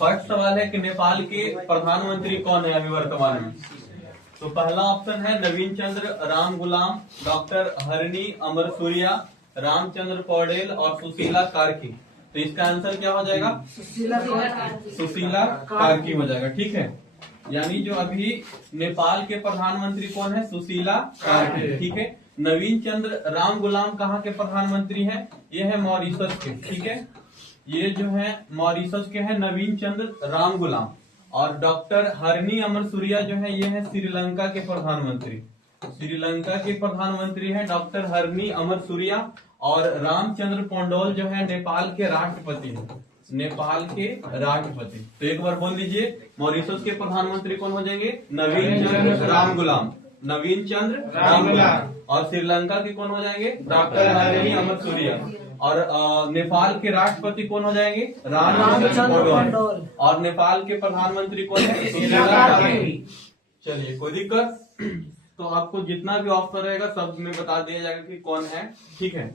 First सवाल है कि नेपाल के प्रधानमंत्री कौन है अभी वर्तमान में। तो पहला ऑप्शन है नवीन चंद्र राम गुलाम, डॉक्टर हरनी अमरसूरिया, रामचंद्र पौडेल और सुशीला कार्की। तो इसका आंसर क्या हो जाएगा? सुशीला कार्की हो जाएगा। ठीक है, यानी जो अभी नेपाल के प्रधानमंत्री कौन है? सुशीला कार्की। ठीक है, नवीन चंद्र राम गुलाम कहाँ के प्रधानमंत्री हैं? ये है मॉरिशस के। ठीक है, ये जो है मॉरिशस के हैं नवीन चंद्र राम गुलाम। और डॉक्टर हरनी अमरसूरिया जो है ये है श्रीलंका के प्रधानमंत्री। श्रीलंका के प्रधानमंत्री हैं डॉक्टर हरनी अमरसूरिया। और रामचंद्र पौडेल जो है नेपाल के राष्ट्रपति हैं, नेपाल के राष्ट्रपति। तो एक बार बोल दीजिए, मॉरिशस के प्रधानमंत्री कौन हो जाएंगे? नवीन चंद्र राम गुलाम, नवीन चंद्र राम गुलाम। और श्रीलंका के कौन हो जाएंगे? डॉक्टर हरनी अमरसूरिया। और नेपाल के राष्ट्रपति कौन हो जाएंगे? रामचंद्र पौडेल। और नेपाल के प्रधानमंत्री कौन है? चलिए, कोई दिक्कत? तो आपको जितना भी ऑप्शन रहेगा सब में बता दिया जाएगा कि कौन है। ठीक है,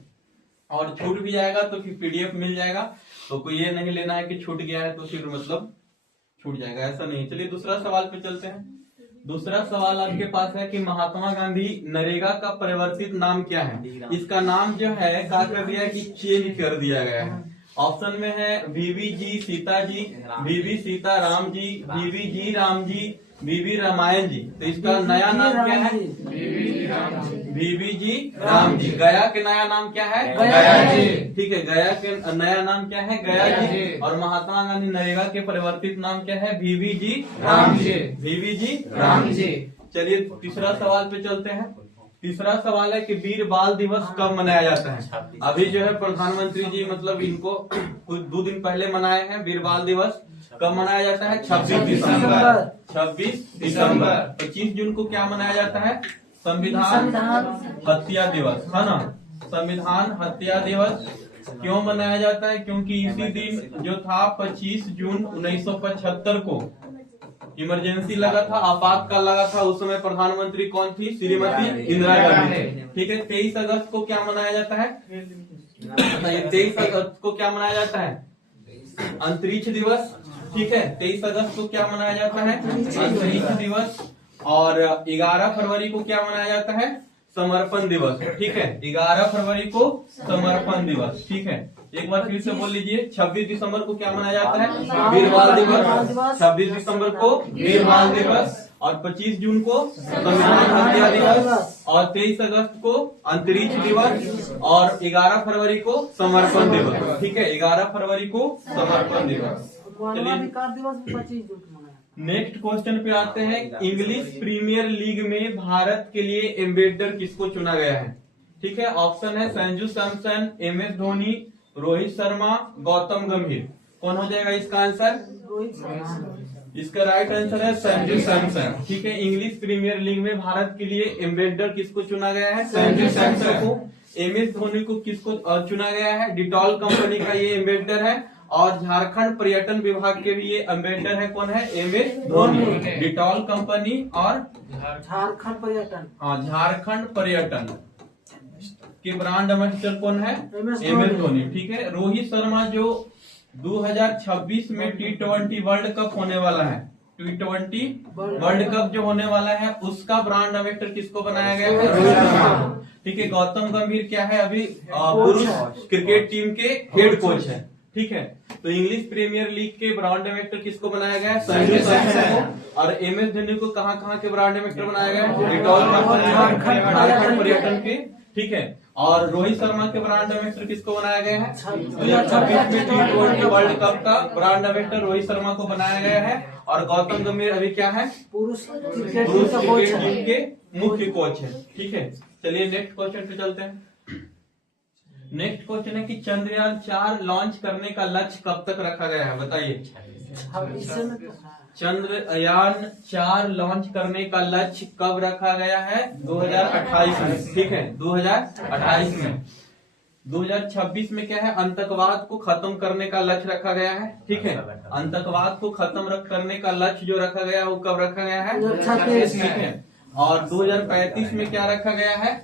और छूट भी जाएगा तो फिर पीडीएफ मिल जाएगा। तो कोई ये नहीं लेना है कि छूट गया है तो फिर मतलब छूट जाएगा, ऐसा नहीं। चलिए दूसरा सवाल पे चलते हैं। दूसरा सवाल आपके पास है कि महात्मा गांधी नरेगा का परिवर्तित नाम क्या है? इसका नाम जो है क्या कर दिया है कि चेंज कर दिया गया है। ऑप्शन में है बीबी जी सीता जी, बीबी सीता राम जी, बीबी जी राम जी, बीबी रामायण जी। तो इसका नया नाम क्या है? बीबी जी राम जी। गया के नया नाम क्या है? गया जी। ठीक है, गया के नया नाम क्या है? गया जी। और महात्मा गांधी नरेगा के परिवर्तित नाम क्या है? बीबी जी राम जी, बीबी जी राम जी। चलिए तीसरा सवाल पे चलते हैं। तीसरा सवाल है कि वीर बाल दिवस कब मनाया जाता है? अभी जो है प्रधानमंत्री जी मतलब इनको कुछ 2 दिन पहले मनाए हैं। वीर बाल दिवस कब मनाया जाता है? 26 दिसंबर। 26 दिसंबर। 25 जून को क्या मनाया जाता है? संविधान हत्या दिवस, है ना। संविधान हत्या दिवस क्यों मनाया जाता है? क्योंकि इसी दिन जो था 25 जून 1975 को इमरजेंसी लगा था, आपातकाल लगा था। उस समय प्रधानमंत्री कौन थी? श्रीमती इंदिरा गांधी। ठीक है, 23 अगस्त को क्या मनाया जाता है? 23 अगस्त को क्या मनाया जाता है? अंतरिक्ष दिवस। ठीक है, 23 अगस्त को क्या मनाया जाता है? अंतरिक्ष दिवस। और 11 फरवरी को क्या मनाया जाता है? समर्पण दिवस। ठीक है, 11 फरवरी को समर्पण दिवस। ठीक है, एक बार फिर से बोल लीजिए। 26 दिसंबर को क्या मनाया जाता है? वीर बाल दिवस। 26 दिसंबर को वीर बाल दिवस। और 25 जून को संविधान हत्या दिवस। और 23 अगस्त को अंतरिक्ष दिवस। और 11 फरवरी को समर्पण दिवस। ठीक है, 11 फरवरी को समर्पण दिवस। चलिए नेक्स्ट क्वेश्चन पे आते हैं। इंग्लिश प्रीमियर लीग में भारत के लिए एम्बेसडर किसको चुना गया है? ठीक है, ऑप्शन है संजू सैमसन, MS धोनी, रोहित शर्मा, गौतम गंभीर। कौन हो जाएगा इसका आंसर? इसका राइट आंसर है संजू सैमसन। ठीक है, इंग्लिश प्रीमियर लीग में भारत के लिए एम्बेसडर किसको चुना गया है? संजू सैमसन को। MS धोनी को किसको चुना गया है? डिटॉल कंपनी का ये एम्बेसडर है। और झारखंड पर्यटन विभाग के भी ये एम्बेसडर है। कौन है? MS धोनी। डिटॉल कंपनी और झारखंड पर्यटन। हाँ, झारखंड पर्यटन के ब्रांड एम्बेसडर कौन है? MS धोनी। ठीक है, रोहित शर्मा जो 2026 में T20 वर्ल्ड कप होने वाला है, T20 वर्ल्ड कप जो होने वाला है उसका ब्रांड एम्बेसडर किसको बनाया गया है? रोहित शर्मा को। ठीक है, गौतम गंभीर क्या है? अभी पुरुष क्रिकेट टीम के हेड कोच है। ठीक है, तो इंग्लिश प्रीमियर लीग के ब्रांड एम्बेसडर किसको बनाया गया है? संजू सैमसन को। और MS धोनी को कहाँ के ब्रांड एम्बेसडर बनाया गया है? डिटॉल कंपनी, झारखंड पर्यटन के। ठीक है, और रोहित शर्मा के ब्रांड एम्बेसडर किसको बनाया गया है? 2026 में T20 वर्ल्ड कप का ब्रांड एम्बेसडर रोहित शर्मा को बनाया गया है। और गौतम गंभीर अभी क्या है? पुरुष क्रिकेट टीम के मुख्य कोच है। ठीक है, चलिए नेक्स्ट क्वेश्चन पे चलते हैं। नेक्स्ट क्वेश्चन है कि चंद्रयान 4 लॉन्च करने का लक्ष्य कब तक रखा गया है? बताइए। चंद्रयान 4 लॉन्च करने का लक्ष्य कब रखा गया है? 2028 में। ठीक है, 2028 में। 2026 में क्या है? आतंकवाद को खत्म करने का लक्ष्य रखा गया है। ठीक है, आतंकवाद को खत्म करने का लक्ष्य जो रखा गया है वो कब रखा गया है? 2026 में। ठीक है, और 2035 में क्या रखा गया है?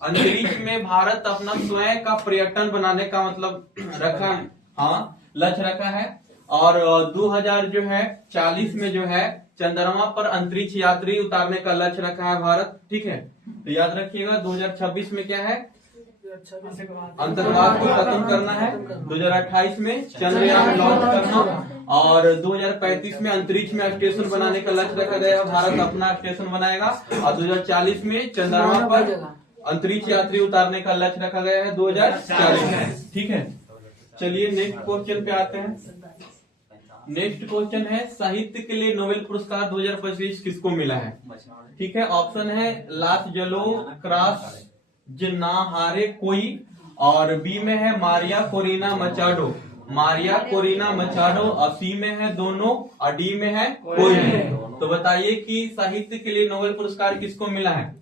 अंतरिक्ष में भारत अपना स्वयं का पर्यटन बनाने का मतलब रखा, हाँ, लक्ष्य रखा है। और 2000 जो है 40 में जो है चंद्रमा पर अंतरिक्ष यात्री उतारने का लक्ष्य रखा है भारत। ठीक है, तो याद रखिएगा 2026 में क्या है, अंतर्वाद को खत्म करना है, 2028 में चंद्रयान लॉन्च करना और 2035 में अंतरिक्ष में स्टेशन बनाने का लक्ष्य रखा गया है, भारत अपना स्टेशन बनाएगा और 2040 में चंद्रमा पर अंतरिक्ष यात्री उतारने का लक्ष्य रखा गया है 2040 में। ठीक है, चलिए नेक्स्ट क्वेश्चन पे आते हैं। नेक्स्ट क्वेश्चन है साहित्य के लिए नोबेल पुरस्कार 2025 किसको मिला है। ठीक है, ऑप्शन है लासजलो क्रास जनाहारे कोई, और बी में है Maria Corina Machado, Maria Corina Machado, और सी में है दोनों और डी में है कोई नहीं। तो बताइए कि साहित्य के लिए नोबेल पुरस्कार किसको मिला है।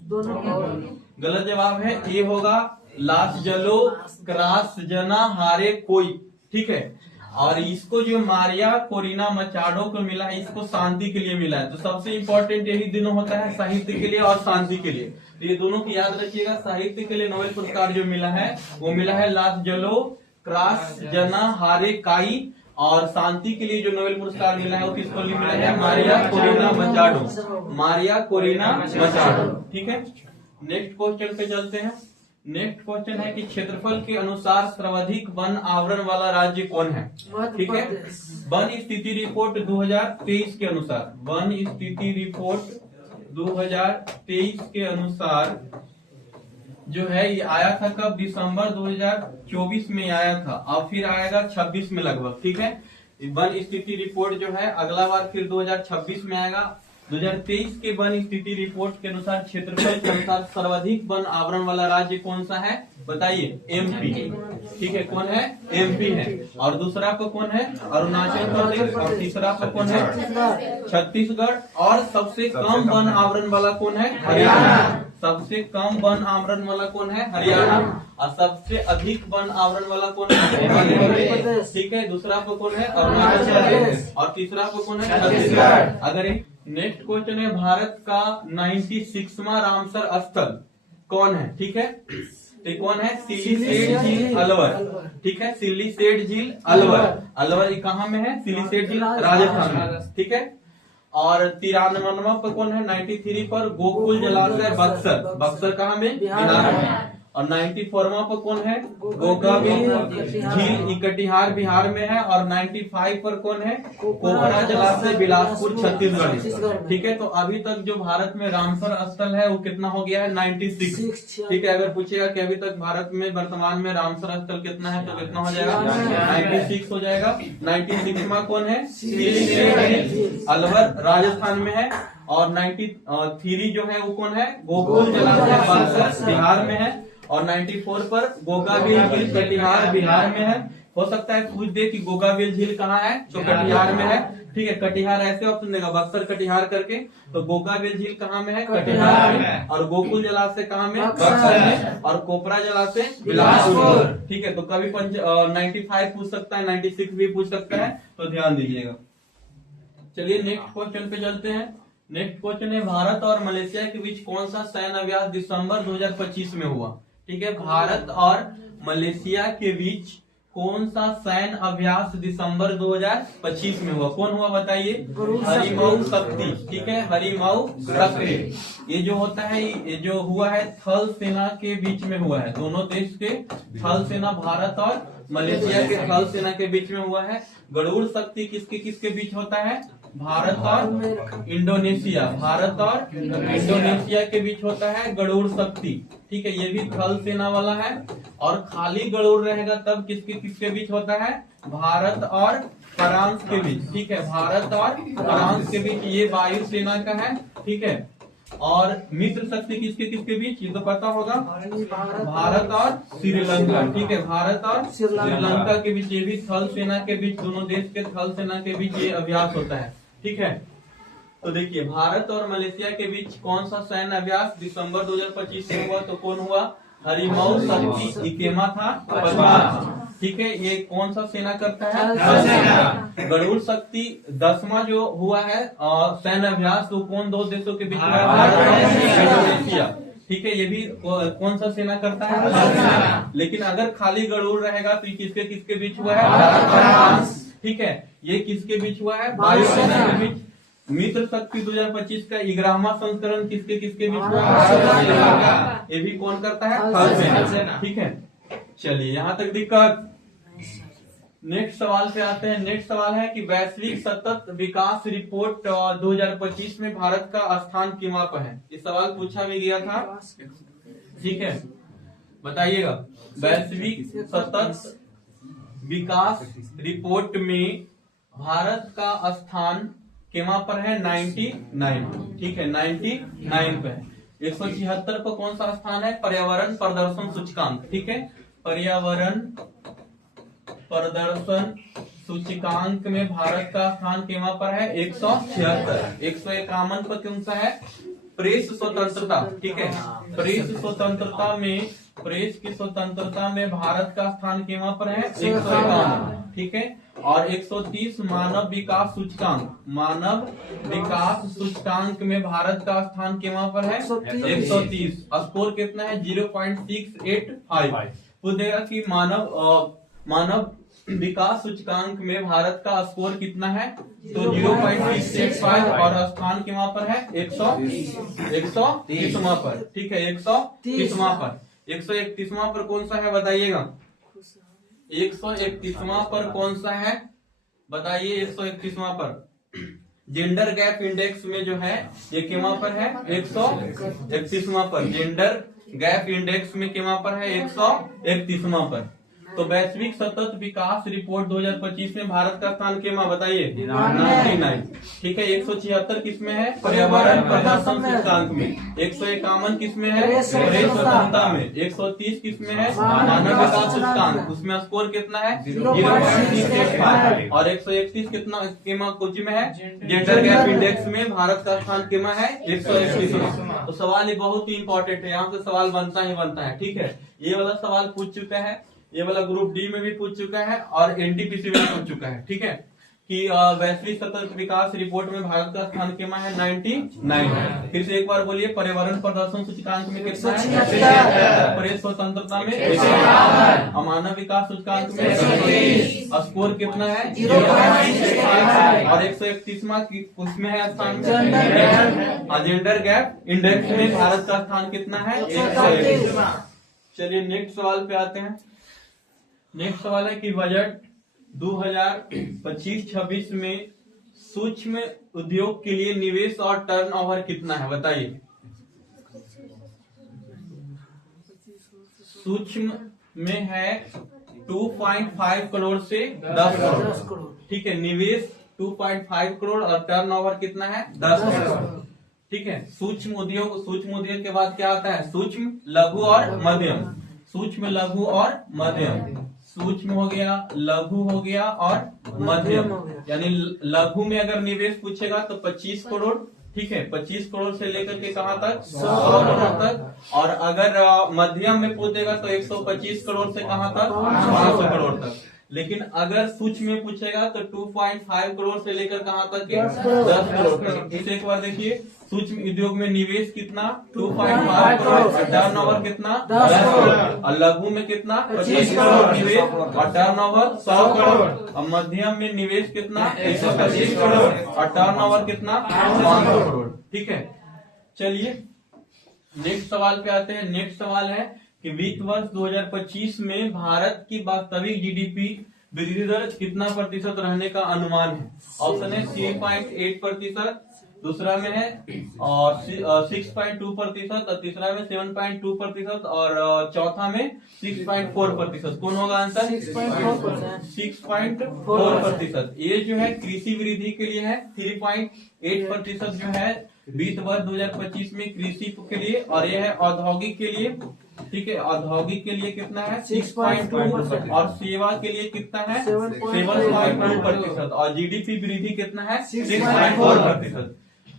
गलत जवाब है, ए होगा लासजलो क्रास जनाहारे कोई। ठीक है, और इसको जो मारिया कोरिना मचाडो को मिला है इसको शांति के लिए मिला है। तो सबसे इम्पोर्टेंट यही दोनों होता है, साहित्य के लिए और शांति के लिए। तो ये दोनों की याद रखिएगा। साहित्य के लिए नोबेल पुरस्कार जो मिला है वो मिला है लासजलो क्रास जनाहारे काई, और शांति के लिए जो नोबेल पुरस्कार मिला है वो किसको मिला है, Maria Corina Machado, Maria Corina Machado. ठीक है, नेक्स्ट क्वेश्चन पे चलते हैं। नेक्स्ट क्वेश्चन है कि क्षेत्रफल के अनुसार सर्वाधिक वन आवरण वाला राज्य कौन है। ठीक है, वन स्थिति रिपोर्ट 2023 के अनुसार, वन स्थिति रिपोर्ट 2023 के अनुसार जो है ये आया था कब, दिसंबर 2024 में आया था और फिर आएगा 26 में लगभग। ठीक है, वन स्थिति रिपोर्ट जो है अगला बार फिर 2026 में आएगा। 2023 के वन स्थिति रिपोर्ट के अनुसार क्षेत्रफल के अनुसार सर्वाधिक वन आवरण वाला राज्य कौन सा है, बताइए, एमपी। ठीक है, कौन है, एमपी है। और दूसरा को कौन है, अरुणाचल प्रदेश, और तीसरा को कौन है, छत्तीसगढ़, और सबसे कम वन आवरण वाला कौन है, हरियाणा। सबसे कम वन आवरण वाला कौन है, हरियाणा, और सबसे अधिक वन आवरण वाला कौन है, मध्य प्रदेश। ठीक है, दूसरा को कौन है, अरुणाचल प्रदेश, और तीसरा को कौन है, छत्तीसगढ़। अगर नेक्स्ट क्वेश्चन है भारत का 96वां रामसर स्थल कौन है। ठीक है, तो कौन है, सिलीसेट झील अलवर। ठीक है, सिलीसेट झील अलवर, अलवर कहाँ में है, सिलीसेट झील राजस्थान में। ठीक है, और 93वां पर कौन है, 93 पर गोकुल जलाशय बक्सर, बक्सर कहाँ में, बिहार में। और 94वां पर कौन है, गोगाबिल झील कटिहार बिहार में है। और 95 पर कौन है, कोपरा जलाशय बिलासपुर छत्तीसगढ़ में। ठीक है, तो अभी तक जो भारत में रामसर स्थल है वो कितना हो गया है, 96। ठीक है, अगर पूछेगा कि अभी तक भारत में वर्तमान में रामसर स्थल कितना है तो कितना हो जाएगा, 96 हो जाएगा। 96वां कौन है, अलवर राजस्थान में है। और 93 जो है वो कौन है, गोकुल जलाशय बक्सर बिहार में है। और 94 पर गोगाबिल झील कटिहार बिहार में है। हो सकता है पूछ दे कि गोगाबिल झील कहाँ है, तो कटिहार में है। ठीक है, कटिहार ऐसे ऑप्शन देगा, बक्सर कटिहार करके, तो गोगाबिल झील कहाँ में है, कटिहार में। और गोकुल जलाशय कहाँ में, बक्सर में। और कोपरा जलाशय बिलासपुर। ठीक है, तो कभी 95 पूछ सकता है, 96 भी पूछ सकता है, तो ध्यान दीजिएगा। चलिए नेक्स्ट क्वेश्चन पे चलते हैं। नेक्स्ट क्वेश्चन है भारत और मलेशिया के बीच कौन सा सैन्य अभ्यास दिसंबर 2025 में हुआ। ठीक है, भारत और मलेशिया के बीच कौन सा सैन्य अभ्यास दिसंबर 2025 में हुआ, कौन हुआ बताइए, हरिमाऊ शक्ति। ठीक है, हरिमाऊ शक्ति। ये जो होता है, ये जो हुआ है थल सेना के बीच में हुआ है, दोनों देश के थल सेना, भारत और मलेशिया के थल सेना के बीच में हुआ है। गरुड़ शक्ति किसके किसके बीच होता है, भारत और इंडोनेशिया, भारत और इंडोनेशिया के बीच होता है गरुड़ शक्ति। ठीक है, ये भी थल सेना वाला है। और खाली गरुड़ रहेगा तब किसके किसके बीच होता है, भारत और फ्रांस के बीच। ठीक है, भारत और फ्रांस के बीच, ये वायु सेना का है। ठीक है, और मित्र शक्ति किसके किसके बीच, ये तो पता होगा, भारत और श्रीलंका। ठीक है, भारत और श्रीलंका के बीच, ये भी थल सेना के बीच, दोनों देश के थल सेना के बीच ये अभ्यास होता है। ठीक है, तो देखिए भारत और मलेशिया के बीच कौन सा सैन्य अभ्यास दिसंबर 2025 में हुआ, तो कौन हुआ, हरिमाऊ शक्ति इकेमा था पद्मा। ठीक है, ये कौन सा सेना करता है, गरुड़ शक्ति 10वां जो हुआ है सैन्य अभ्यास, तो कौन दो देशों के बीच में, भारत और इंडोनेशिया। ठीक है, ये भी कौन सा सेना करता है, लेकिन अगर खाली गरुड़ रहेगा तो किसके किसके बीच हुआ है, भारत और फ्रांस। ठीक है, ये किसके बीच हुआ है? वायुसेना के बीच। मित्र शक्ति 2025 का 11वां संस्करण किसके किसके बीच हुआ है? ये भी कौन करता है? थल सेना। ठीक है, चलिए यहाँ तक दिक्कत। नेक्स्ट सवाल पे आते हैं। नेक्स्ट सवाल है कि वैश्विक सतत विकास रिपोर्ट 2025 में भारत का स्थान किमा पर है? ये सवाल पूछा भी गया था। ठीक है, बताइएगा। वैश्विक सतत विकास रिपोर्ट में भारत का स्थान किमा पर है? 99। ठीक है, 99 पे है। 176 पर कौन सा स्थान है? पर्यावरण प्रदर्शन सूचकांक। ठीक है, पर्यावरण प्रदर्शन सूचकांक में भारत का स्थान किमा पर है? 176। 151 पर कौन सा है? प्रेस स्वतंत्रता। ठीक है, प्रेस स्वतंत्रता में, प्रेस की स्वतंत्रता में भारत का स्थान किमा पर है? 151। ठीक है, और 130 मानव विकास सूचकांक, मानव विकास सूचकांक में भारत का स्थान किमा पर है? 130। स्कोर कितना है? 0.685। पूछेगा कि मानव विकास सूचकांक में भारत का स्कोर कितना है? तो 0.685 और स्थान किमा पर है? 130वां पर। ठीक है, 130वां पर। 131वां पर कौन सा है बताइएगा? 131वां पर कौन सा है बताइए? 131वां पर जेंडर गैप इंडेक्स में जो है ये किमा पर है? 131वां पर। जेंडर गैप इंडेक्स में किमा पर है? 131वां पर। तो वैश्विक सतत विकास रिपोर्ट 2025 में भारत का स्थान किमा बताइए? 99। ठीक है, 176 किसमें है? पर्यावरण प्रदर्शन सूचकांक में। 151 किसमें है? प्रेस स्वतंत्रता में। 130 किसमें है? मानव विकास सूचकांक, उसमें स्कोर कितना है? 0.685। और 131 कितना किमा कुछ में है? जेंडर गैप इंडेक्स में भारत का स्थान किमा है? 131। तो सवाल ये बहुत ही इंपॉर्टेंट है, यहाँ से सवाल बनता ही बनता है। ठीक है, ये वाला सवाल पूछ चुका है, ये वाला ग्रुप डी में भी पूछ चुका है और एनटीपीसी में पूछ चुका है। ठीक है, कि वैश्विक सतत विकास रिपोर्ट में भारत का स्थान किमा है? 99। फिर से एक बार बोलिए। पर्यावरण प्रदर्शन सूचकांक में कितना है? प्रेस स्वतंत्रता में 151। मानव विकास सूचकांक में स्कोर कितना है? 0.685। और 131वां उसमें है स्थान? जेंडर गैप इंडेक्स में भारत का स्थान कितना है? 131। चलिए नेक्स्ट सवाल पे आते हैं। नेक्स्ट सवाल है कि बजट 2025-26 में सूक्ष्म उद्योग के लिए निवेश और टर्नओवर कितना है बताइए? सूक्ष्म में है 2.5 करोड़ से 10 करोड़। ठीक है, निवेश 2.5 करोड़ और टर्नओवर कितना है? 10 करोड़। ठीक है, सूक्ष्म उद्योग के बाद क्या आता है? सूक्ष्म, लघु और मध्यम। सूक्ष्म, लघु और मध्यम। सूक्ष्म हो गया, लघु हो गया और मध्यम। यानी लघु में अगर निवेश पूछेगा तो 25 करोड़। ठीक है, 25 करोड़ से लेकर के कहाँ तक? 100 करोड़ तक। और अगर मध्यम में पूछेगा तो 125 करोड़ से कहाँ तक? 500 करोड़ तक। लेकिन अगर सूक्ष्म में पूछेगा तो 2.5 करोड़ से लेकर कहाँ तक? 10 करोड़ तक। इसे एक बार देखिए, सूक्ष्म उद्योग में निवेश कितना? 2.5 करोड़। टर्नओवर कितना? 10 करोड़। और लघु में कितना? 25 करोड़ निवेश और टर्नओवर 100 करोड़। और मध्यम में निवेश कितना? 125 करोड़ और टर्नओवर कितना? 500 करोड़। ठीक है, चलिए नेक्स्ट सवाल पे आते हैं। नेक्स्ट सवाल है कि वित्त वर्ष 2025 में भारत की वास्तविक जीडीपी वृद्धि दर कितना प्रतिशत रहने का अनुमान है? ऑप्शन है 3.8%, दूसरा में है और 6.2%, और तीसरा में 7.2% और चौथा में 6.4%। कौन होगा आंसर? 6.4%। ये जो है कृषि वृद्धि के लिए है। 3.8% जो है वित्त वर्ष 2025 में कृषि के लिए, और यह है औद्योगिक के लिए। ठीक है, औद्योगिक के लिए कितना है? 6.2%। और सेवा के लिए कितना है? 7.2%। और जीडीपी वृद्धि कितना है? 6.4%।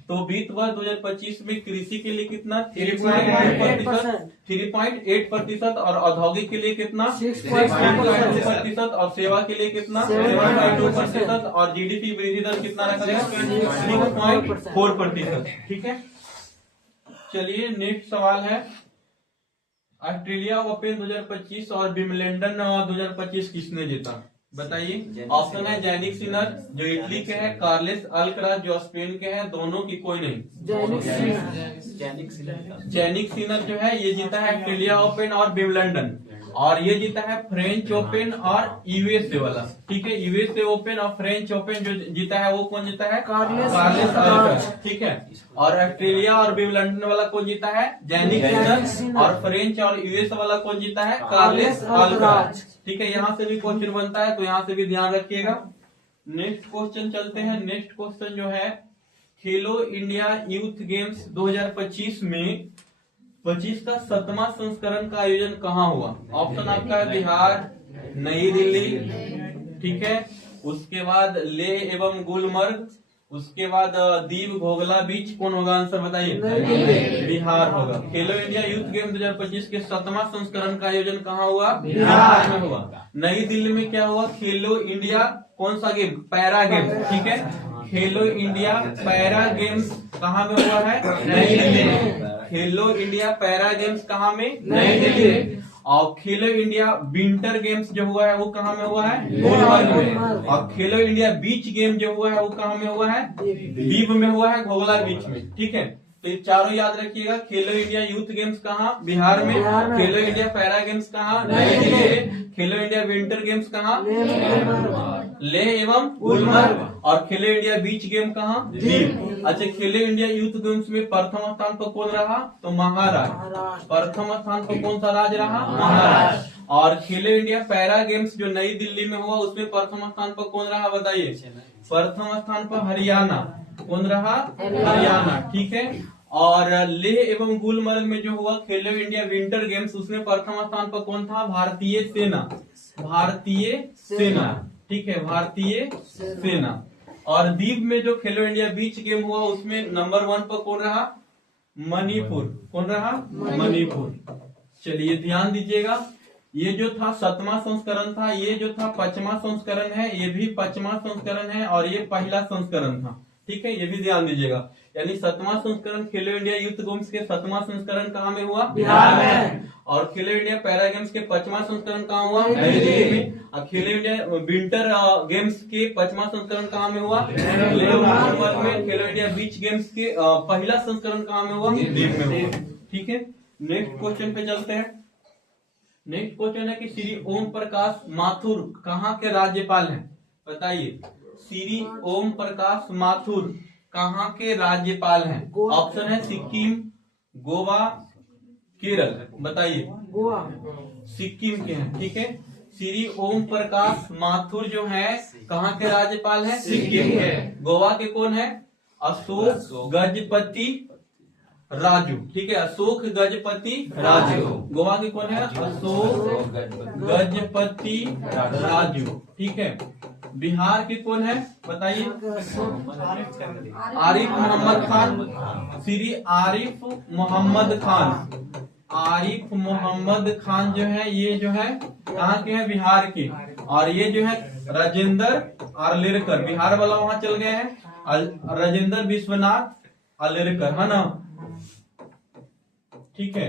तो वित्त वर्ष 2025 में कृषि के लिए कितना? 3.8% और औद्योगिक के लिए कितना? 6.2% और सेवा के लिए कितना? 7.2% और जीडीपी वृद्धि दर कितना रखा गया? 6.4%। ठीक है, चलिए नेक्स्ट सवाल है, ऑस्ट्रेलिया ओपन 2025 और विंबलडन 2025 किसने जीता? बताइए। ऑप्शन है जैनिक सिनर जो इटली के हैं, कार्लेस अल्कराज जो स्पेन के हैं, दोनों की कोई नहीं। जैनिक सिनर जो है ये जीता है ऑस्ट्रेलिया ओपन और विंबलडन, और ये जीता है फ्रेंच ओपन और यूएसए वाला। ठीक है, यूएसए ओपन और फ्रेंच ओपन जो जीता है वो कौन जीता है? Carlos Alcaraz. ठीक है, और ऑस्ट्रेलिया और विंबलडन वाला कौन जीता है? जैनिक सिनर, और फ्रेंच और यूएस वाला कौन जीता है? Carlos Alcaraz. ठीक है, यहाँ से भी क्वेश्चन बनता है तो यहाँ से भी ध्यान रखिएगा। नेक्स्ट क्वेश्चन चलते हैं। नेक्स्ट क्वेश्चन जो है, खेलो इंडिया यूथ गेम्स 2025 में 25 का 7वां संस्करण का आयोजन कहाँ हुआ? ऑप्शन आपका है बिहार, नई दिल्ली, ठीक है, उसके बाद लेह एवं गुलमर्ग, उसके बाद दीव घोगला बीच। कौन होगा आंसर बताइए? बिहार होगा। खेलो इंडिया यूथ गेम 2025 के 7वां संस्करण का आयोजन कहाँ हुआ? बिहार में हुआ। नई दिल्ली में क्या हुआ? खेलो इंडिया कौन सा गेम? Para game. ठीक है, खेलो इंडिया पैरा गेम्स कहाँ में हुआ है? नई दिल्ली में। खेलो इंडिया पैरा गेम्स कहाँ में? नई दिल्ली में। और खेलो इंडिया विंटर गेम्स जो हुआ है वो कहाँ में हुआ है? गुलमर्ग में। और खेलो इंडिया बीच गेम जो हुआ है वो कहाँ में हुआ है? दीव में हुआ है, घोगला बीच में। ठीक है, तो ये चारों याद रखिएगा। खेलो इंडिया यूथ गेम्स कहाँ? बिहार में। खेलो इंडिया पैरा गेम्स कहाँ? नई दिल्ली में। खेलो इंडिया विंटर गेम्स कहाँ? लेह एवं गुलमर्ग। और खेलो इंडिया बीच गेम कहाँ? दीव। अच्छा, खेलो इंडिया यूथ गेम्स में प्रथम स्थान पर कौन रहा? तो महाराष्ट्र। प्रथम स्थान पर कौन सा राज्य रहा? महाराष्ट्र। और खेलो इंडिया पैरा गेम्स जो नई दिल्ली में हुआ उसमें प्रथम स्थान पर कौन रहा बताइए? प्रथम स्थान पर हरियाणा। कौन रहा? हरियाणा। ठीक है, और लेह एवं गुलमर्ग में जो हुआ खेलो इंडिया विंटर गेम्स उसमें प्रथम स्थान पर कौन था? भारतीय सेना। भारतीय सेना, ठीक है, भारतीय सेना। और दीव में जो खेलो इंडिया बीच गेम हुआ उसमें नंबर 1 पर कौन रहा? मणिपुर। कौन रहा? मणिपुर। चलिए ध्यान दीजिएगा, ये जो था 7वां संस्करण था, ये जो था 5वां संस्करण है, ये भी 5वां संस्करण है, और ये पहला संस्करण था। ठीक है, ये भी ध्यान दीजिएगा। यानी 7वां संस्करण खेलो इंडिया यूथ गेम्स के 7वां संस्करण कहाँ में हुआ? बिहार में। और खेलो इंडिया पैरा गेम्स के 5वां संस्करण कहाँ हुआ? नई दिल्ली में। और खेलो इंडिया विंटर गेम्स के 5वां संस्करण कहाँ में हुआ? लेह में। खेलो इंडिया बीच गेम्स के पहला संस्करण कहाँ में हुआ? दीव में हुआ। ठीक है, नेक्स्ट क्वेश्चन पे चलते हैं। नेक्स्ट क्वेश्चन है कि श्री ओम प्रकाश माथुर कहाँ के राज्यपाल हैं? बताइए, श्री ओम प्रकाश माथुर कहाँ के राज्यपाल हैं? ऑप्शन है सिक्किम, गोवा, केरल। बताइए। गोवा। सिक्किम के हैं। ठीक है, श्री ओम प्रकाश माथुर जो है कहाँ के राज्यपाल हैं? सिक्किम के। गोवा के कौन है? अशोक गजपति राजू। ठीक है, अशोक गजपति राजू। गोवा के कौन है? अशोक गजपति राजू। ठीक है, बिहार के कौन है बताइए? आरिफ मोहम्मद खान। श्री आरिफ मोहम्मद खान। आरिफ मोहम्मद खान जो है ये जो है कहाँ के हैं? बिहार के। और ये जो है राजेंद्र आर्लेकर, बिहार वाला वहां चल गए हैं। राजेंद्र विश्वनाथ आर्लेकर है ना। ठीक है,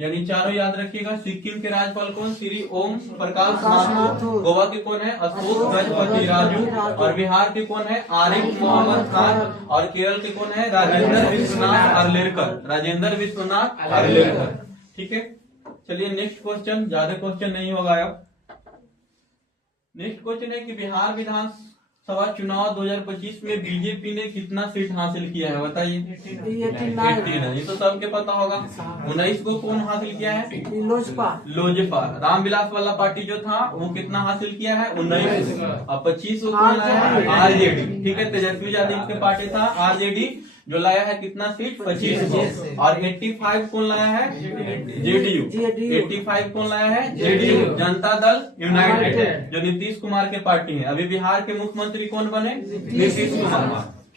यानी चारों याद रखिएगा। सिक्किम के राज्यपाल कौन? श्री ओम प्रकाश माथुर। गोवा के कौन है? अशोक गजपति राजू। और बिहार के कौन है? आरिफ मोहम्मद खान। और केरल के कौन है? राजेंद्र विश्वनाथ आर्लेकर। राजेंद्र विश्वनाथ आर्लेकर। ठीक है, चलिए नेक्स्ट क्वेश्चन। ज्यादा क्वेश्चन नहीं होगा अब। नेक्स्ट क्वेश्चन है कि बिहार विधानसभा चुनाव 2025 में बीजेपी ने कितना सीट हासिल किया है बताइए? 18। ये तो सबके पता होगा। 19 को कौन हासिल किया है? लोजपा। रामविलास वाला पार्टी जो था वो कितना हासिल किया है? 19। और 25 को कौन लाया है? आरजेडी। ठीक है, तेजस्वी यादव के पार्टी था आरजेडी जो लाया है कितना सीट? 25। और 85 कौन लाया है? जेडीयू। 85 कौन लाया है? जेडीयू, जनता दल यूनाइटेड, जो नीतीश कुमार के पार्टी है। अभी बिहार के मुख्यमंत्री कौन बने? नीतीश कुमार।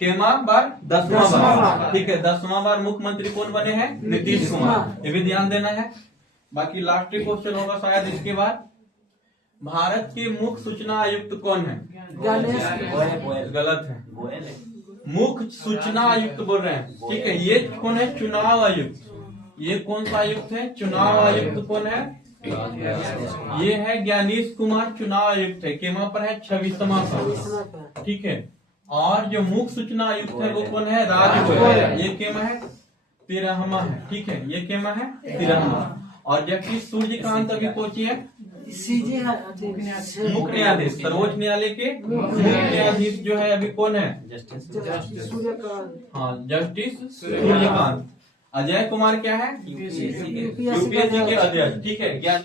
केमा बार? 10वां बार। ठीक है, 10वां बार मुख्यमंत्री कौन बने हैं? नीतीश कुमार। ये भी ध्यान देना है। बाकी लास्ट क्वेश्चन होगा शायद इसके बाद। भारत के मुख्य सूचना आयुक्त कौन है? गलत है, मुख्य सूचना आयुक्त बोल रहे हैं। ठीक है, ये कौन है? चुनाव आयुक्त। ये कौन सा आयुक्त है? चुनाव आयुक्त कौन है? ये है ज्ञानेश कुमार चुनाव आयुक्त है, केमा पर है 26वां पर, ठीक है। और जो मुख्य सूचना आयुक्त है वो कौन है? राज, ये केमा है 13वां है, ठीक है, ये केमा है 13वां। और जबकि सूर्यकांत अभी पहुंची है मुख्य न्यायाधीश, सर्वोच्च न्यायालय के मुख्य न्यायाधीश जो है अभी कौन है? हाँ, जस्टिस सूर्यकांत। अजय कुमार क्या है? यूपीएससी के अध्यक्ष, ठीक है।